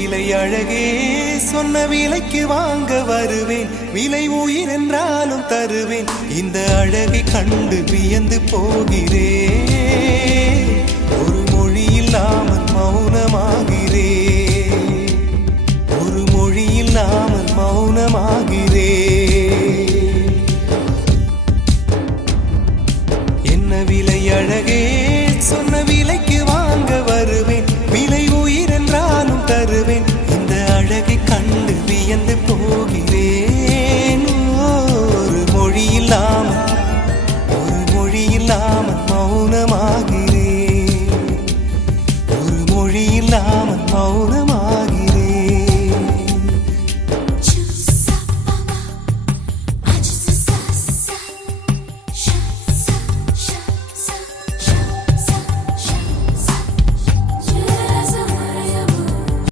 விலை அழகே சொன்ன விலைக்கு வாங்க வருவேன், விலை உயிர் என்றாலும் தருவேன். இந்த அழகை கண்டு வியந்து போகிறேன், ஒரு மொழி இல்லாமல் மௌனமாகிறேன், ஒரு மொழி இல்லாமல் மௌனமாகிறேன். என்ன விலை அழகே சொன்ன விலைக்கு வாங்க வருவேன், விலை உயிர் என்றாலும் தருவேன். இந்த அழகை கண்டு வியந்து